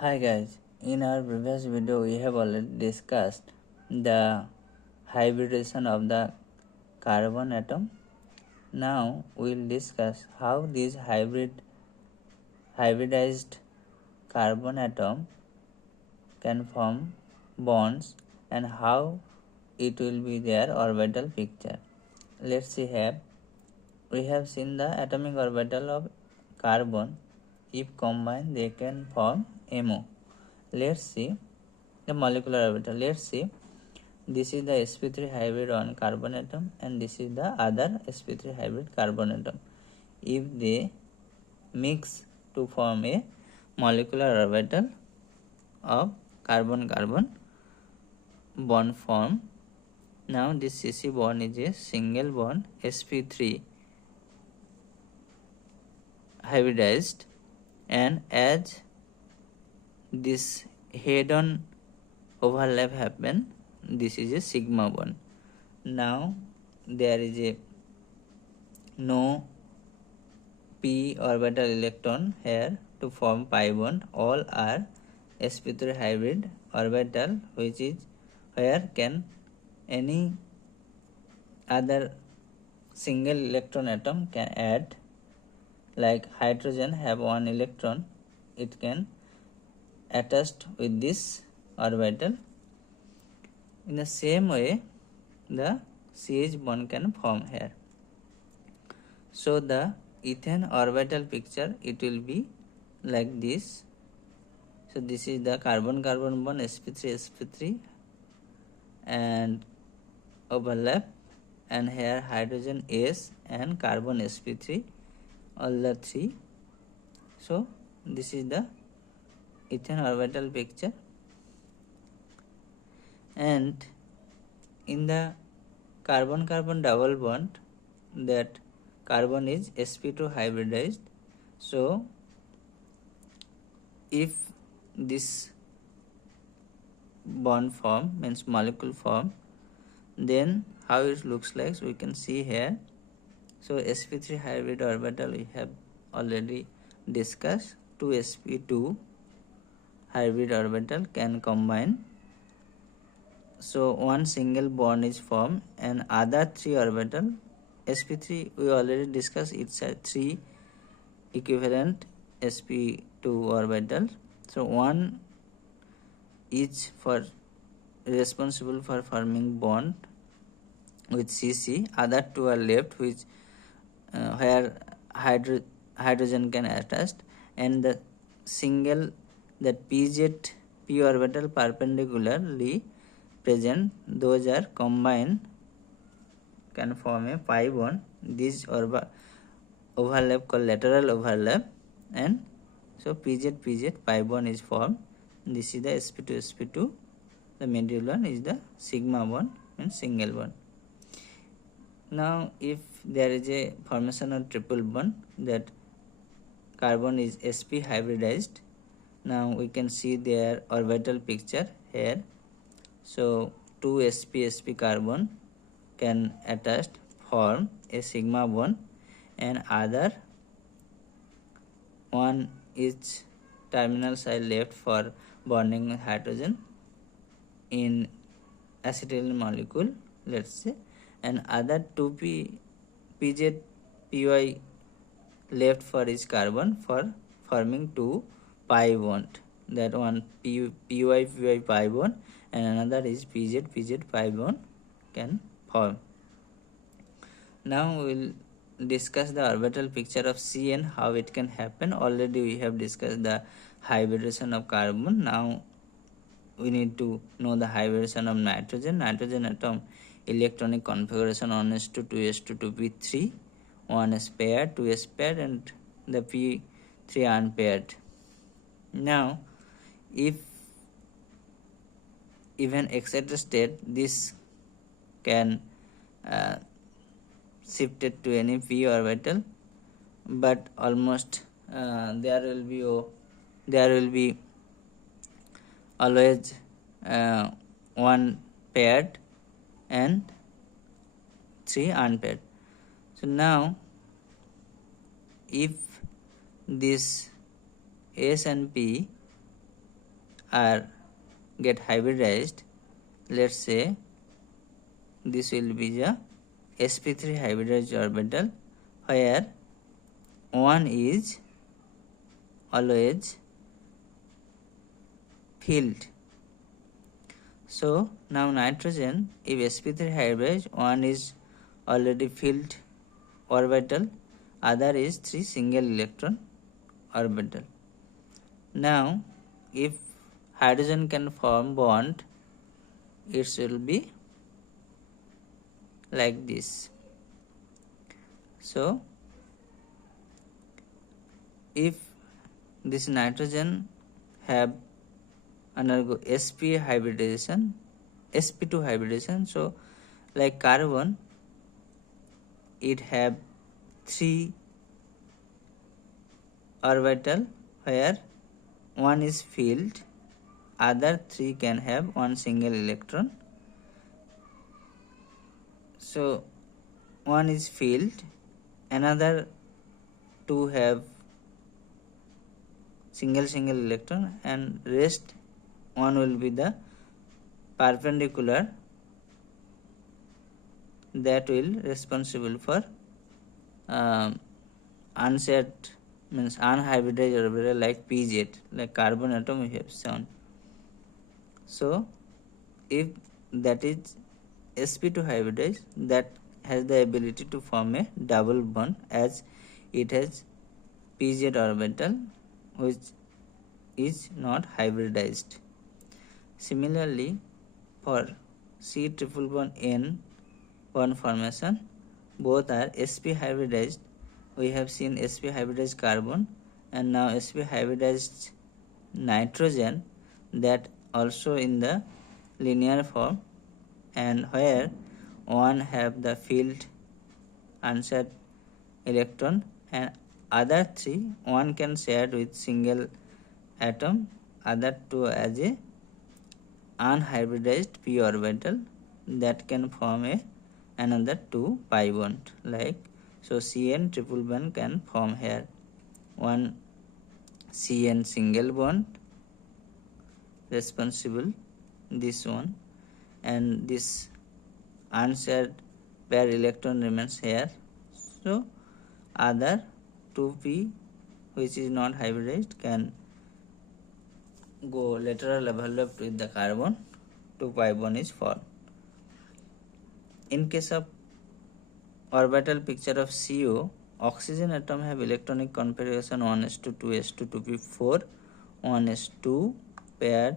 Hi guys, in our previous video we have already discussed the hybridization of the carbon atom. Now we will discuss how this hybridized carbon atom can form bonds and how it will be their orbital picture. Let's see here. We have seen the atomic orbital of carbon. If combined they can form MO. Let's see the molecular orbital. Let's see, this is the sp3 hybrid on carbon atom and this is the other sp3 hybrid carbon atom. If they mix to form a molecular orbital of carbon-carbon bond form. Now this CC bond is a single bond sp3 hybridized, and as this head-on overlap happen, this is a sigma bond. Now there is a no p orbital electron here to form pi bond. All are sp3 hybrid orbital, which is where can any other single electron atom can add. Like hydrogen have one electron, it can attached with this orbital. In the same way the CH bond can form here. So the ethane orbital picture, it will be like this. So this is the carbon-carbon bond sp3 and overlap, and here hydrogen S and carbon sp3, all the three. So this is the ethane orbital picture. And in the carbon-carbon double bond, that carbon is sp2 hybridized. So if this bond form, means molecule form, then how it looks like, so we can see here. So sp3 hybrid orbital we have already discussed. 2 sp2 hybrid orbital can combine, so one single bond is formed, and other 3 orbital sp3 we already discussed, it's a 3 equivalent sp2 orbital. So one is for responsible for forming bond with CC, other 2 are left, which where hydrogen can attach, and the single, that PZ p orbital perpendicularly present, those are combined can form a pi bond. This overlap called lateral overlap, and so PZ pi bond is formed. This is the sp2 the middle one is the sigma bond and single bond. Now if there is a formation of triple bond, that carbon is sp hybridized, now we can see their orbital picture here. So 2 sp carbon can attach form a sigma bond, and other one is terminal side left for bonding with hydrogen in acetyl molecule, let's say, and other 2 pz py left for each carbon for forming 2 pi bond. That one py pi bond, and another is pz pi bond can form. Now we will discuss the orbital picture of C and how it can happen. Already we have discussed the hybridization of carbon. Now we need to know the hybridization of nitrogen. Nitrogen atom electronic configuration 1s2 2s2 2p3, 1 is paired, 2 is paired, and the p3 unpaired. Now if even excited state, this can shifted to any p orbital, but almost there will be always one paired and 3 unpaired. So now if this S and P are get hybridized, let's say this will be the sp3 hybridized orbital, where one is always filled. So now nitrogen, if sp3 hybridized, one is already filled orbital, other is 3 single electron orbital. Now if hydrogen can form bond, it will be like this. So if this nitrogen have undergo sp hybridization, sp2 hybridization, so like carbon, it have 3 orbital where one is filled, other 3 can have one single electron. So one is filled, another 2 have single electron, and rest one will be the perpendicular, that will responsible for unshared, means unhybridized orbital like pz, like carbon atom we have shown. So if that is sp2 hybridized, that has the ability to form a double bond, as it has pz orbital which is not hybridized. Similarly, for C triple bond N bond formation, both are sp hybridized. We have seen sp hybridized carbon, and now sp hybridized nitrogen, that also in the linear form, and where one have the filled unshared electron, and other 3 one can share with single atom, other 2 as a unhybridized p orbital, that can form a another 2 pi bond, like so Cn triple bond can form here one Cn single bond responsible, this one, and this unshared pair electron remains here. So other 2p which is not hybridized can go lateral overlap with the carbon, 2 pi bond is formed. In case of orbital picture of CO, oxygen atom have electronic configuration 1s2 2s2 2p4, 1s2 paired,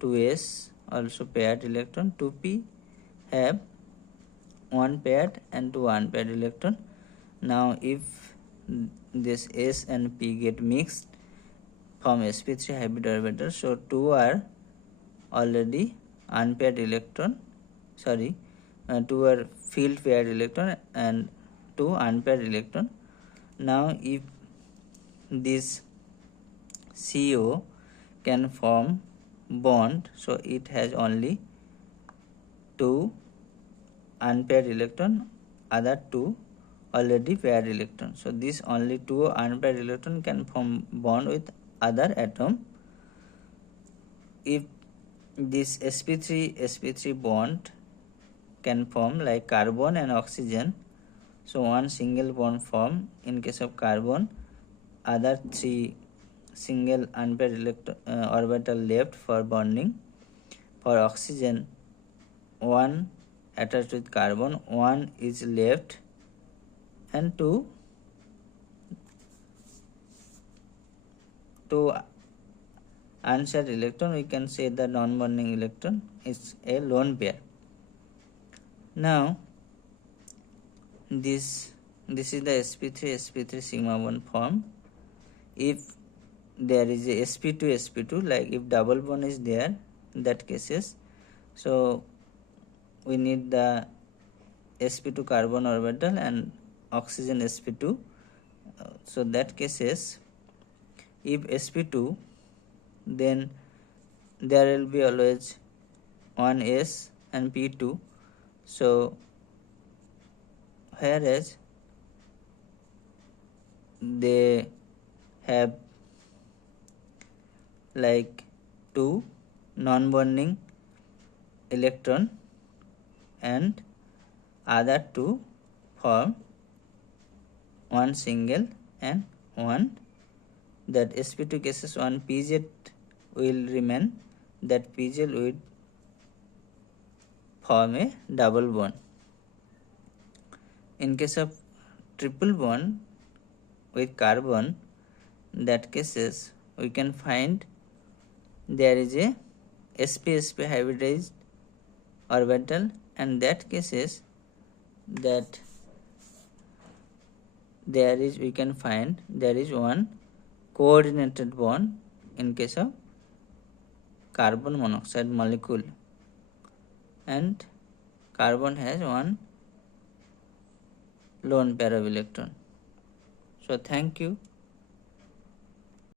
2s also paired electron, 2p have one paired and 2 unpaired electron. Now if this s and p get mixed, form sp3 hybrid orbital, so 2 are already unpaired electron, 2 are filled paired electron and 2 unpaired electron. Now if this CO can form bond, so it has only 2 unpaired electron, other 2 already paired electron. So this only 2 unpaired electron can form bond with other atom. If this sp3 bond can form like carbon and oxygen, so one single bond form in case of carbon, other 3 single unpaired orbital left for bonding. For oxygen, one attached with carbon, one is left, and 2 unshared electron, we can say the non-bonding electron is a lone pair. Now this is the sp3 sigma bond form. If there is a sp2 like if double bond is there, in that cases, so we need the sp2 carbon orbital and oxygen sp2. So that cases, if sp2, then there will be always one s and p2. So whereas they have like 2 non-bonding electron and other 2 form one single and one, that sp2 cases one pz will remain, that pz will form a double bond. In case of triple bond with carbon, that cases we can find there is a sp-sp hybridized orbital, and that cases that there is, we can find there is one coordinated bond in case of carbon monoxide molecule, and carbon has one lone pair of electron. So thank you.